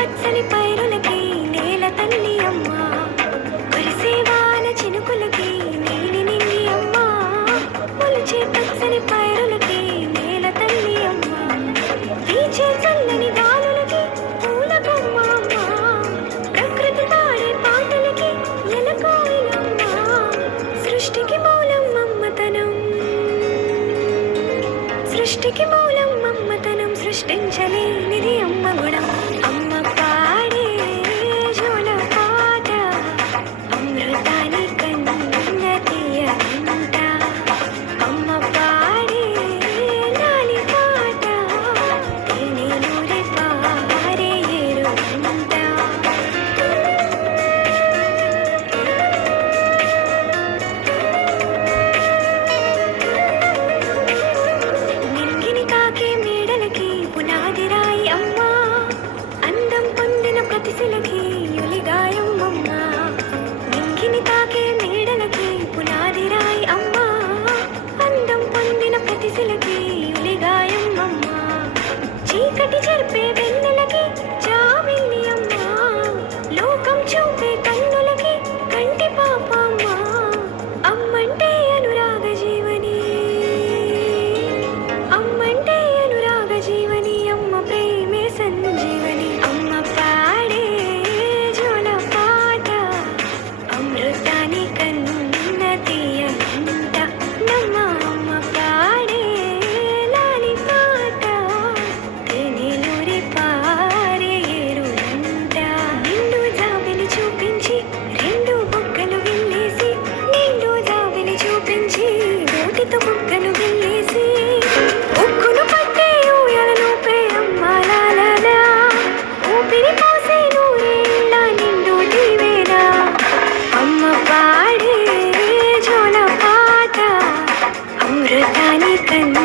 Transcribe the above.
పచ్చని పైరులకి నేల తల్లి అమ్మ, వరిసేవాల చినుకులకి నీలి నింగి అమ్మ, మొలిచే పచ్చని పైరులకి నేల తల్లి అమ్మ, వీచే చల్లని గాలులకి పూల బొమ్మ అమ్మ, ప్రకృతి పాడే పాటలకి ఎలకోయిలమ్మ, సృష్టికి మూలం మమ్మతనం, సృష్టికి మూలం మమ్మతనం, సృష్టించలేనిది అమ్మ గుణం. అమ్మ పాడే జోల పాట అమృతాని కన్న తీయనంట, అమ్మ పాడే లాలి పాట తేనెలూరి పారే ఏరునంట. నింగిని తాకే మేడలకి పునాది రాయి అమ్మ, అందం పొందిన ప్రతిశిలకి యులిగాయం అమ్మ, నింగిని తాకే మేడలకి పునాది రాయి అమ్మ, అందం పొందిన ప్రతిశిలకి యులిగాయం అమ్మ, చీకటి చెరిపే వెన్నెలకి జాబిల్లి అమ్మ, లోకం చూపే కన్నులకి కంటి పాప అమ్మ, అమ్మంటే అనురాగ జీవని, అమ్మంటే అనురాగ జీవని, అమ్మ ప్రేమే సంజీవని. అమ్మ పాడే జోల పాట అమృతాని కన్న తీయనంట, నమ్మ అమ్మ పాడే లాలి పాట తేనెలూరి పారే ఏరునంట. నిండు జాబిలి చూపించి రెండు బుగ్గలు గిల్లేసి, నిండు జాబిలి చూపించి నోటితో బుగ్గను గిల్లేసి, ఉక్కును పట్టే ఊయలను అమ్మ లాలలా, ఊపిరి పోసే నూరేళ్ళ నిండు దీవెనా. అమ్మ పాడే జోల పాట అమృతాని కన్న